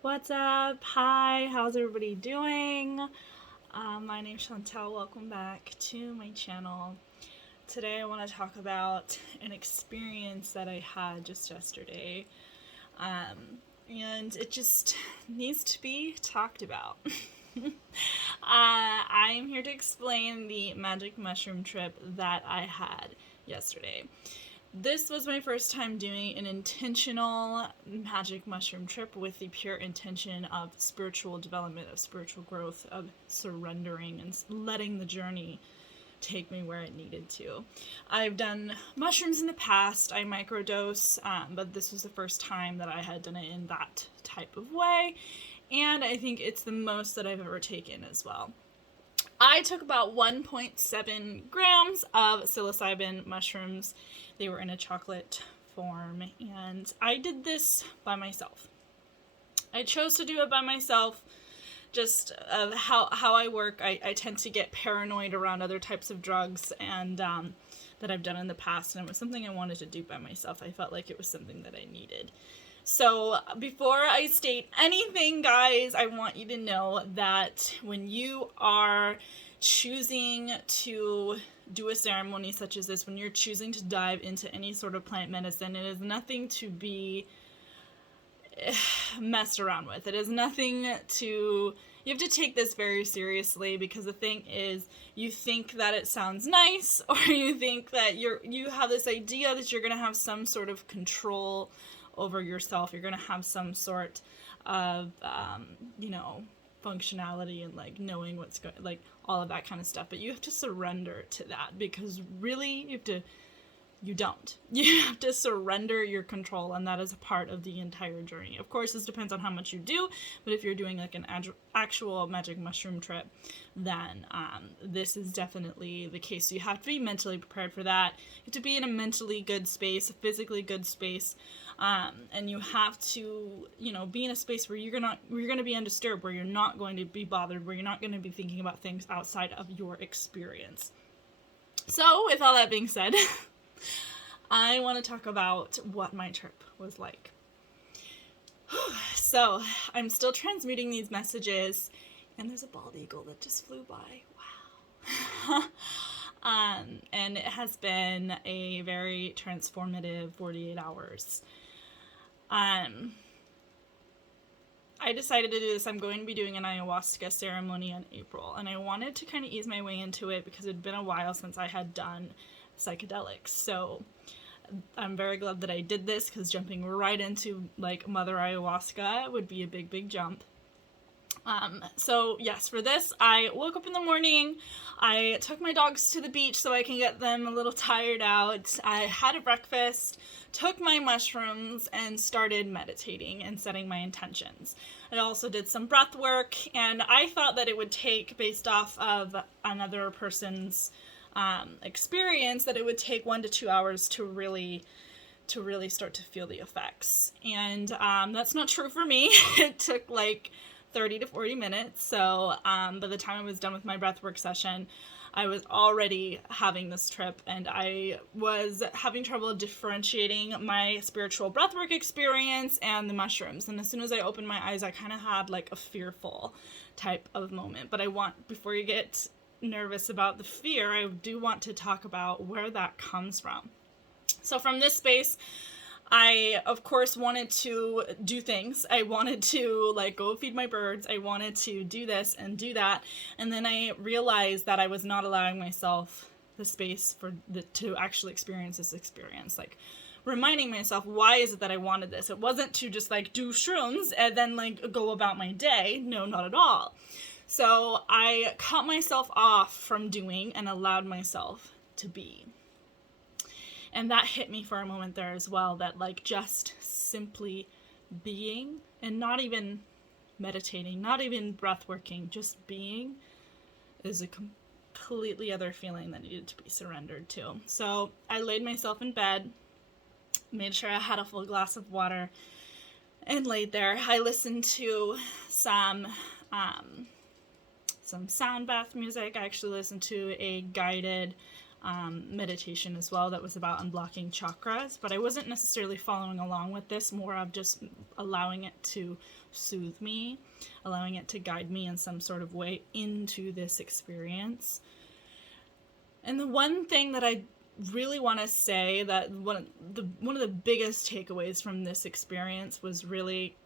What's up? Hi, how's everybody doing? My name's Chantel. Welcome back to my channel. Today I want to talk about an experience that I had just yesterday. And it just needs to be talked about. I'm here to explain the magic mushroom trip that I had yesterday. This was my first time doing an intentional magic mushroom trip with the pure intention of spiritual development, of spiritual growth, of surrendering and letting the journey take me where it needed to. I've done mushrooms in the past, I microdose, but this was the first time that I had done it in that type of way, and I think it's the most that I've ever taken as well. I took about 1.7 grams of psilocybin mushrooms. They were in a chocolate form, and I did this by myself. I chose to do it by myself just of how I work. I tend to get paranoid around other types of drugs and that I've done in the past, and it was something I wanted to do by myself. I felt like it was something that I needed. So, before I state anything, guys, I want you to know that when you are choosing to do a ceremony such as this, when you're choosing to dive into any sort of plant medicine, it is nothing to be messed around with. It is nothing to. You have to take this very seriously, because the thing is, you think that it sounds nice, or you think that you have this idea that you're going to have some sort of control over yourself. You're going to have some sort of, functionality and like knowing what's going, like all of that kind of stuff. But you have to surrender to that, because really you don't. You have to surrender your control, and that is a part of the entire journey. Of course, this depends on how much you do, but if you're doing like an actual magic mushroom trip, then this is definitely the case. So you have to be mentally prepared for that. You have to be in a mentally good space, a physically good space, and you have to, be in a space where you're gonna be undisturbed, where you're not going to be bothered, where you're not going to be thinking about things outside of your experience. So, with all that being said, I want to talk about what my trip was like. So, I'm still transmuting these messages, and there's a bald eagle that just flew by. Wow. And it has been a very transformative 48 hours. I decided to do this. I'm going to be doing an ayahuasca ceremony in April, and I wanted to kind of ease my way into it because it had been a while since I had done psychedelics. So I'm very glad that I did this, because jumping right into like Mother Ayahuasca would be a big jump. So yes, for this, I woke up in the morning, I took my dogs to the beach so I can get them a little tired out. I had a breakfast, took my mushrooms, and started meditating and setting my intentions. I also did some breath work, and I thought that it would take, based off of another person's experience, that it would take 1 to 2 hours to really start to feel the effects. And that's not true for me. It took like 30 to 40 minutes. So by the time I was done with my breathwork session, I was already having this trip, and I was having trouble differentiating my spiritual breathwork experience and the mushrooms. And as soon as I opened my eyes, I kind of had like a fearful type of moment. But before you get nervous about the fear, I do want to talk about where that comes from. So from this space, I, of course, wanted to do things. I wanted to, like, go feed my birds. I wanted to do this and do that. And then I realized that I was not allowing myself the space to actually experience this experience. Like, reminding myself, why is it that I wanted this? It wasn't to just, like, do shrooms and then, like, go about my day. No, not at all. So I cut myself off from doing and allowed myself to be. And that hit me for a moment there as well, that like just simply being, and not even meditating, not even breath working, just being is a completely other feeling that needed to be surrendered to. So I laid myself in bed, made sure I had a full glass of water, and laid there. I listened to some sound bath music. I actually listened to a guided meditation as well that was about unblocking chakras, but I wasn't necessarily following along with this, more of just allowing it to soothe me, allowing it to guide me in some sort of way into this experience. And the one thing that I really want to say, that one of the biggest takeaways from this experience was really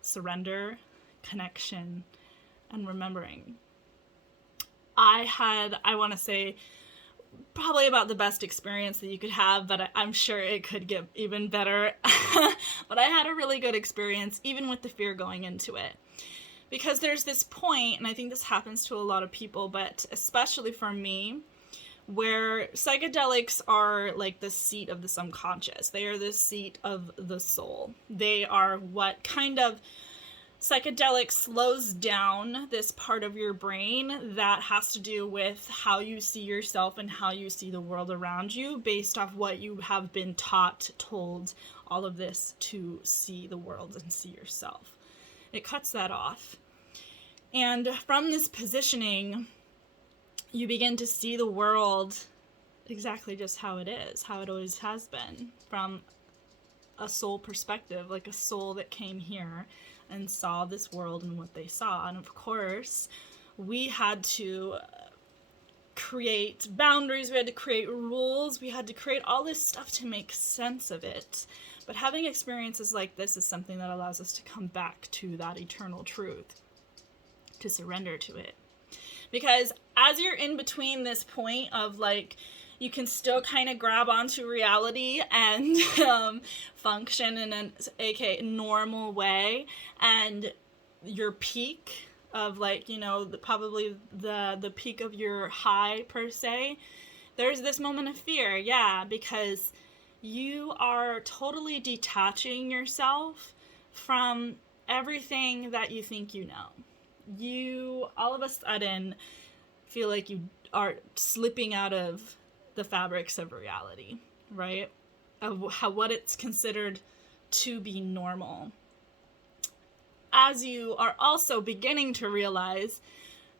surrender, connection, and remembering. I want to say, probably about the best experience that you could have, but I'm sure it could get even better. But I had a really good experience, even with the fear going into it. Because there's this point, and I think this happens to a lot of people, but especially for me, where psychedelics are like the seat of the subconscious. They are the seat of the soul. They are what kind of psychedelic slows down this part of your brain that has to do with how you see yourself and how you see the world around you based off what you have been taught, told, all of this to see the world and see yourself. It cuts that off. And from this positioning, you begin to see the world exactly just how it is, how it always has been, from a soul perspective, like a soul that came here and saw this world and what they saw. And of course, we had to create boundaries, we had to create rules, we had to create all this stuff to make sense of it. But having experiences like this is something that allows us to come back to that eternal truth, to surrender to it. Because as you're in between this point of like, you can still kind of grab onto reality and function in an aka normal way, and your peak of like, you know, probably the peak of your high per se, there's this moment of fear, yeah, because you are totally detaching yourself from everything that you think you know. You all of a sudden feel like you are slipping out of the fabrics of reality, right? Of what it's considered to be normal. As you are also beginning to realize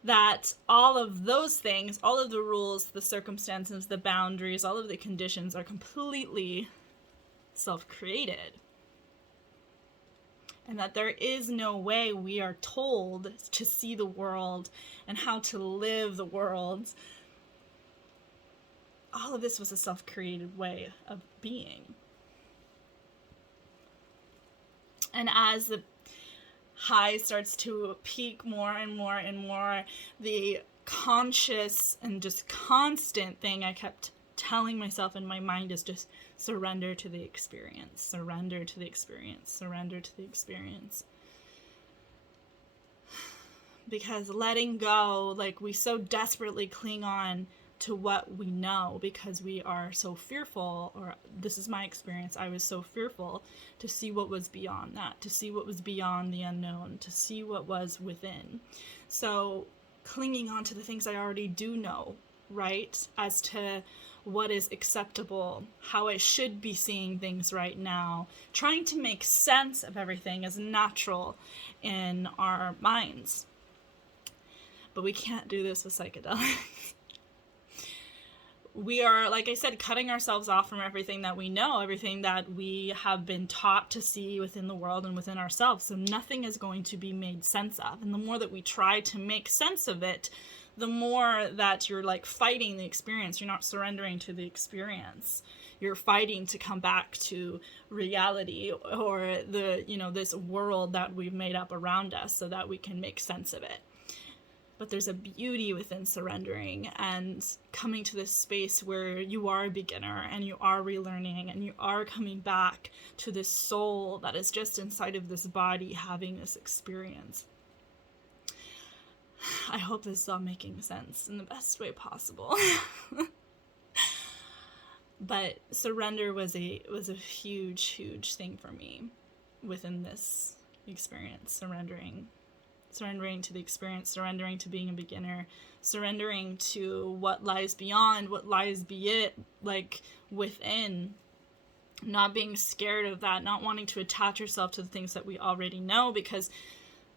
that all of those things, all of the rules, the circumstances, the boundaries, all of the conditions are completely self-created. And that there is no way we are told to see the world and how to live the world. All of this was a self-created way of being. And as the high starts to peak more and more and more, the conscious and just constant thing I kept telling myself in my mind is just surrender to the experience, surrender to the experience, surrender to the experience. Because letting go, like we so desperately cling on to what we know because we are so fearful, or this is my experience, I was so fearful to see what was beyond that, to see what was beyond the unknown, to see what was within. So clinging on to the things I already do know, right, as to what is acceptable, how I should be seeing things right now, trying to make sense of everything is natural in our minds. But we can't do this with psychedelics. We are, like I said, cutting ourselves off from everything that we know, everything that we have been taught to see within the world and within ourselves. So nothing is going to be made sense of. And the more that we try to make sense of it, the more that you're like fighting the experience. You're not surrendering to the experience. You're fighting to come back to reality, or the, you know, this world that we've made up around us so that we can make sense of it. But there's a beauty within surrendering and coming to this space where you are a beginner and you are relearning and you are coming back to this soul that is just inside of this body having this experience. I hope this is all making sense in the best way possible. But surrender was a huge thing for me within this experience. Surrendering to the experience, surrendering to being a beginner, surrendering to what lies beyond, what lies within, not being scared of that, not wanting to attach yourself to the things that we already know, because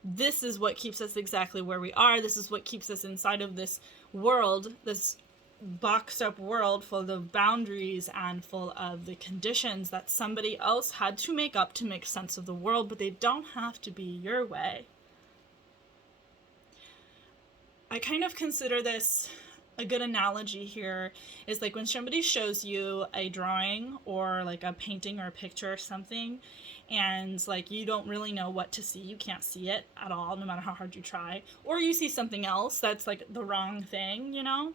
this is what keeps us exactly where we are. This is what keeps us inside of this world, this boxed up world full of boundaries and full of the conditions that somebody else had to make up to make sense of the world, but they don't have to be your way. I kind of consider this a good analogy here is like when somebody shows you a drawing or like a painting or a picture or something, and like you don't really know what to see, you can't see it at all no matter how hard you try, or you see something else that's like the wrong thing, you know,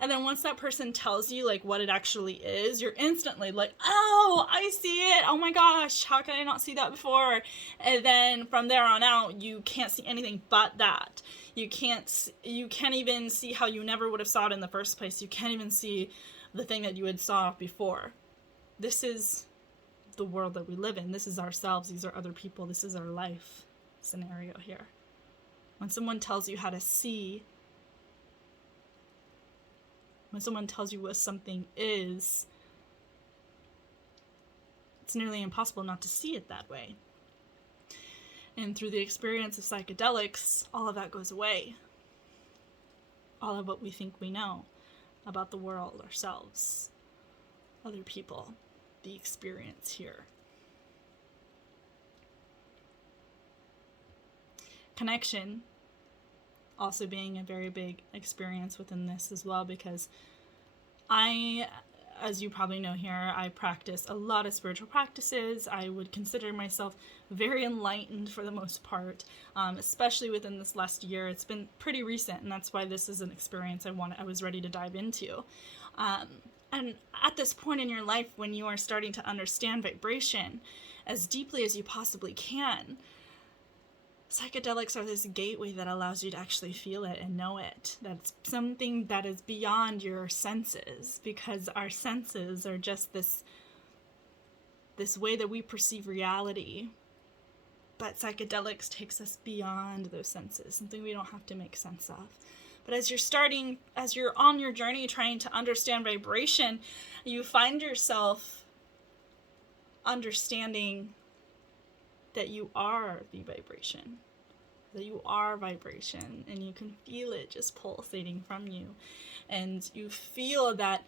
and then once that person tells you like what it actually is, you're instantly like, oh, I see it, oh my gosh, how can I not see that before? And then from there on out you can't see anything but that. You can't even see how you never would have saw it in the first place. You can't even see the thing that you had saw before. This is the world that we live in. This is ourselves. These are other people. This is our life scenario here. When someone tells you how to see, when someone tells you what something is, it's nearly impossible not to see it that way. And through the experience of psychedelics, all of that goes away. All of what we think we know about the world, ourselves, other people, the experience here. Connection also being a very big experience within this as well, because as you probably know here, I practice a lot of spiritual practices. I would consider myself very enlightened for the most part, especially within this last year. It's been pretty recent, and that's why this is an experience I was ready to dive into. And at this point in your life, when you are starting to understand vibration as deeply as you possibly can, psychedelics are this gateway that allows you to actually feel it and know it. That's something that is beyond your senses, because our senses are just this way that we perceive reality. But psychedelics takes us beyond those senses, something we don't have to make sense of. But as you're on your journey trying to understand vibration, you find yourself understanding that you are the vibration, that you are vibration, and you can feel it just pulsating from you. And you feel that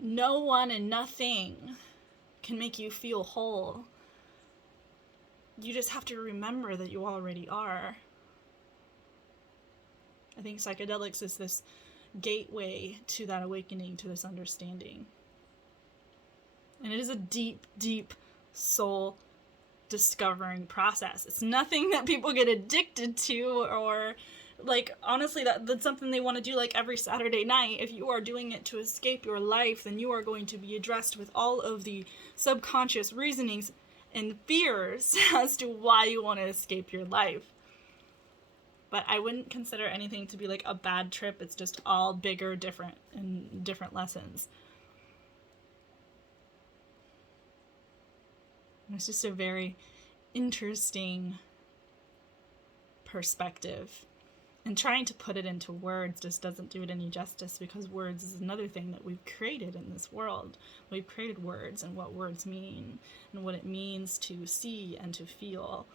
no one and nothing can make you feel whole. You just have to remember that you already are. I think psychedelics is this gateway to that awakening, to this understanding. And it is a deep, deep soul discovering process. It's nothing that people get addicted to, or like, honestly, that's something they want to do like every Saturday night. If you are doing it to escape your life, then you are going to be addressed with all of the subconscious reasonings and fears as to why you want to escape your life. But I wouldn't consider anything to be like a bad trip. It's just all bigger, different, and different lessons. And it's just a very interesting perspective. And trying to put it into words just doesn't do it any justice, because words is another thing that we've created in this world. We've created words and what words mean and what it means to see and to feel.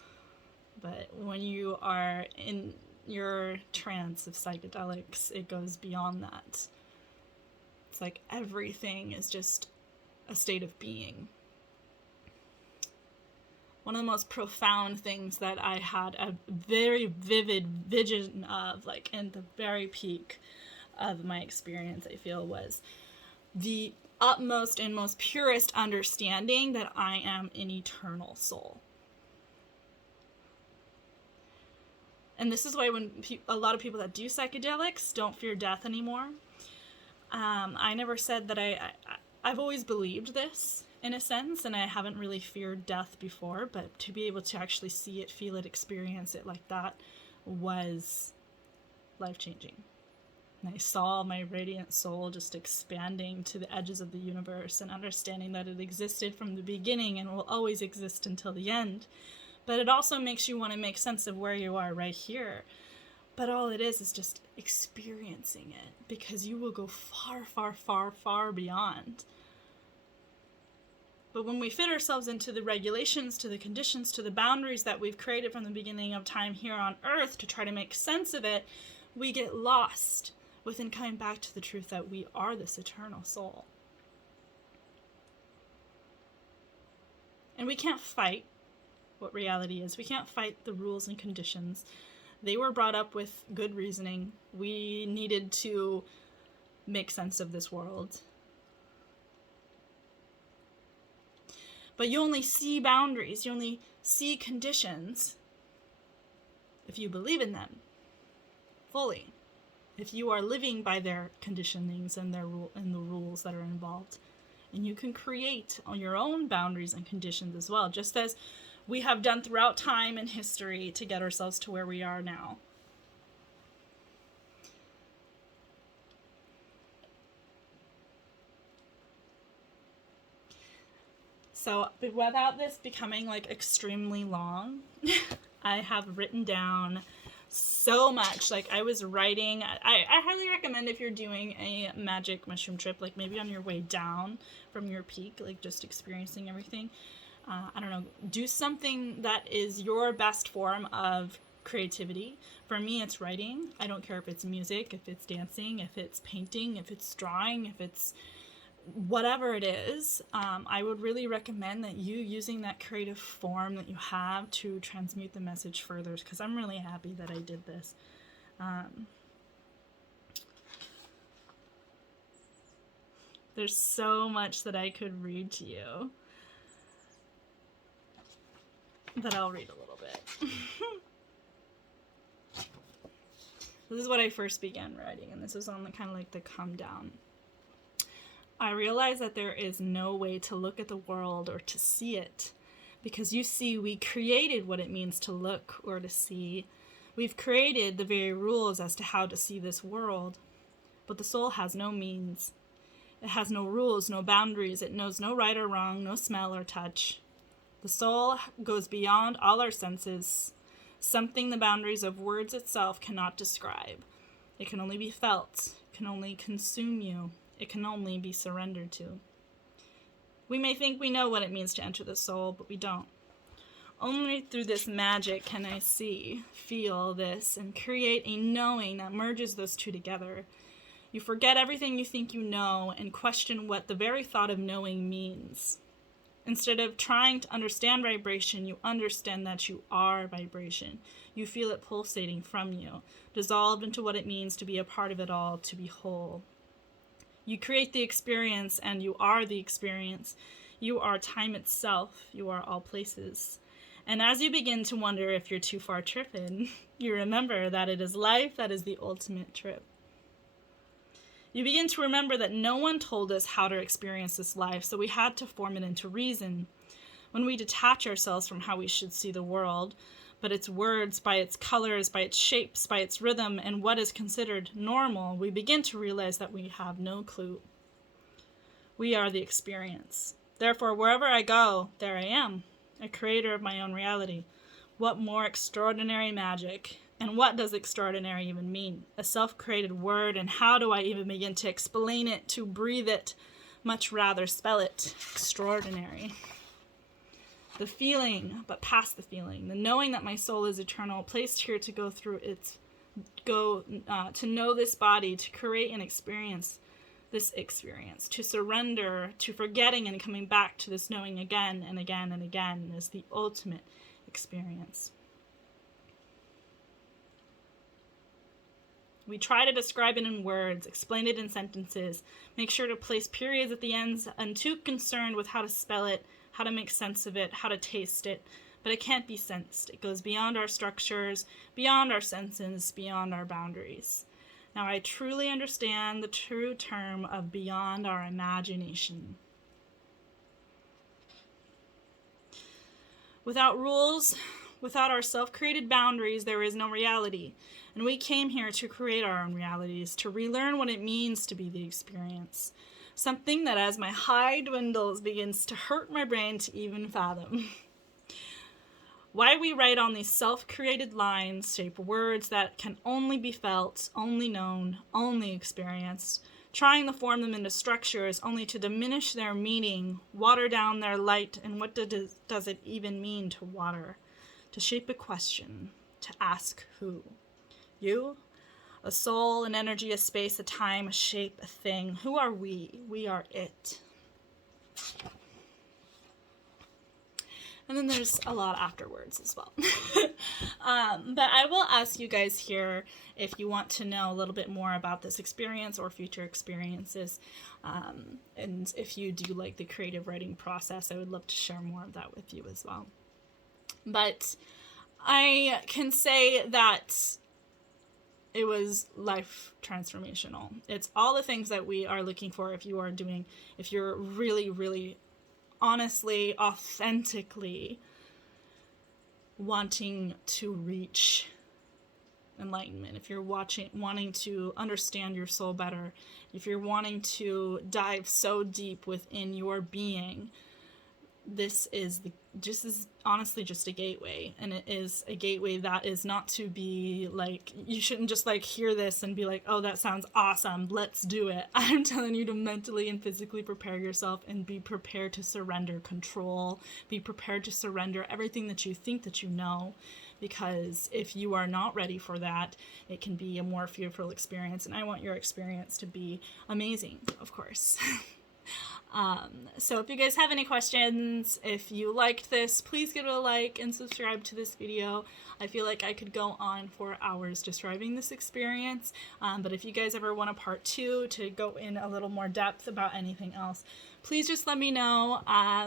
But when you are in your trance of psychedelics, it goes beyond that. It's like everything is just a state of being. One of the most profound things that I had a very vivid vision of, like in the very peak of my experience, I feel, was the utmost and most purest understanding that I am an eternal soul. And this is why when a lot of people that do psychedelics don't fear death anymore. I never said that I've always believed this in a sense, and I haven't really feared death before, but to be able to actually see it, feel it, experience it like that was life-changing. And I saw my radiant soul just expanding to the edges of the universe and understanding that it existed from the beginning and will always exist until the end. But it also makes you want to make sense of where you are right here. But all it is just experiencing it, because you will go far, far, far, far beyond. But when we fit ourselves into the regulations, to the conditions, to the boundaries that we've created from the beginning of time here on Earth to try to make sense of it, we get lost within coming back to the truth that we are this eternal soul. And we can't fight what reality is. We can't fight the rules and conditions. They were brought up with good reasoning. We needed to make sense of this world. But you only see boundaries, you only see conditions if you believe in them fully. If you are living by their conditionings and the rules that are involved. And you can create on your own boundaries and conditions as well, just as we have done throughout time and history to get ourselves to where we are now. So without this becoming like extremely long, I have written down so much. Like I was writing, I highly recommend if you're doing a magic mushroom trip, like maybe on your way down from your peak, like just experiencing everything. I don't know, do something that is your best form of creativity. For me, it's writing. I don't care if it's music, if it's dancing, if it's painting, if it's drawing, if it's whatever it is. I would really recommend that you using that creative form that you have to transmute the message further, because I'm really happy that I did this. There's so much that I could read to you, but I'll read a little bit. This is what I first began writing, and this was on the kind of like the come down. I realize that there is no way to look at the world or to see it, because you see, we created what it means to look or to see. We've created the very rules as to how to see this world, but the soul has no means. It has no rules, no boundaries. It knows no right or wrong, no smell or touch. The soul goes beyond all our senses, something the boundaries of words itself cannot describe. It can only be felt, can only consume you. It can only be surrendered to. We may think we know what it means to enter the soul, but we don't. Only through this magic can I see, feel this, and create a knowing that merges those two together. You forget everything you think you know and question what the very thought of knowing means. Instead of trying to understand vibration, you understand that you are vibration. You feel it pulsating from you, dissolved into what it means to be a part of it all, to be whole. You create the experience, and you are the experience. You are time itself. You are all places. And as you begin to wonder if you're too far tripping, you remember that it is life that is the ultimate trip. You begin to remember that no one told us how to experience this life, so we had to form it into reason. When we detach ourselves from how we should see the world, but its words, by its colors, by its shapes, by its rhythm, and what is considered normal, we begin to realize that we have no clue. We are the experience. Therefore, wherever I go, there I am, a creator of my own reality. What more extraordinary magic? And what does extraordinary even mean? A self-created word, and how do I even begin to explain it, to breathe it, much rather spell it? Extraordinary. The feeling, but past the feeling, the knowing that my soul is eternal, placed here to go through to know this body, to create and experience this experience, to surrender, to forgetting and coming back to this knowing again and again and again is the ultimate experience. We try to describe it in words, explain it in sentences, make sure to place periods at the ends, and too concerned with how to spell it, how to make sense of it, how to taste it. But it can't be sensed. It goes beyond our structures, beyond our senses, beyond our boundaries. Now I truly understand the true term of beyond our imagination. Without rules, without our self-created boundaries, there is no reality. And we came here to create our own realities, to relearn what it means to be the experience. Something that as my high dwindles begins to hurt my brain to even fathom. Why we write on these self-created lines, shape words that can only be felt, only known, only experienced, trying to form them into structures only to diminish their meaning, water down their light, and what does it even mean to water? To shape a question, to ask who? You? A soul, an energy, a space, a time, a shape, a thing. Who are we? We are it. And then there's a lot afterwards as well. But I will ask you guys here if you want to know a little bit more about this experience or future experiences. And if you do like the creative writing process, I would love to share more of that with you as well. But I can say that it was life transformational. It's all the things that we are looking for if you're really, really honestly, authentically wanting to reach enlightenment, if you're wanting to understand your soul better, if you're wanting to dive so deep within your being, this is honestly just a gateway. And it is a gateway that is not to be like, you shouldn't just like hear this and be like, oh, that sounds awesome, let's do it. I'm telling you to mentally and physically prepare yourself and be prepared to surrender control, be prepared to surrender everything that you think that you know, because if you are not ready for that, it can be a more fearful experience. And I want your experience to be amazing, of course. So if you guys have any questions, if you liked this, please give it a like and subscribe to this video. I feel like I could go on for hours describing this experience, but if you guys ever want a part 2 to go in a little more depth about anything else, please just let me know,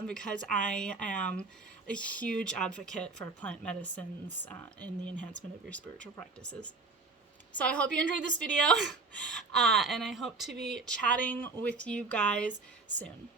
because I am a huge advocate for plant medicines in the enhancement of your spiritual practices. So I hope you enjoyed this video, and I hope to be chatting with you guys soon.